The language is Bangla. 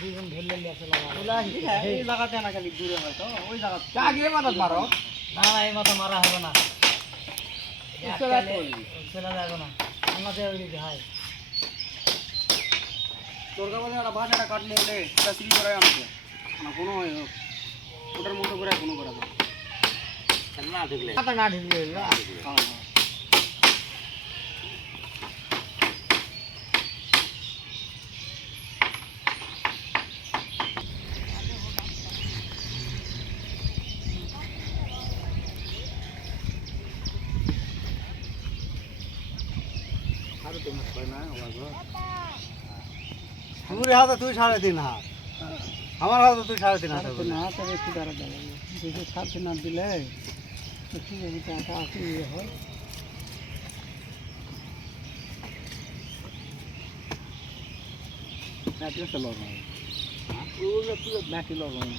দুইজন ধরলে আছে লাগা এই লাগাতে না খালি দূরে হয়তো ওই জায়গা আগে মাথা মারো না না এই মাথা মারা হবে না চলে যাবে না আমাদের ওই দিকে হাই দুর্গা বলে একটা বাজাটা কাটলে হলে এটা সিল করে আমাকে না কোনো ওটার মতো করে কোনো করা যাবে না ঢুকলে মাথা না ঢুকলে হ্যাঁ তুই হাতে তুই 3.5 হাত আমার হাতে তুই 3.5 হাত না তবে একটু দাঁড়া দাঁড়া দেখে ছাড়তে না দিলে একটু যদি টাকা আসি হয় ব্যাটারি লগানো পুরো ব্যাটারি লগানো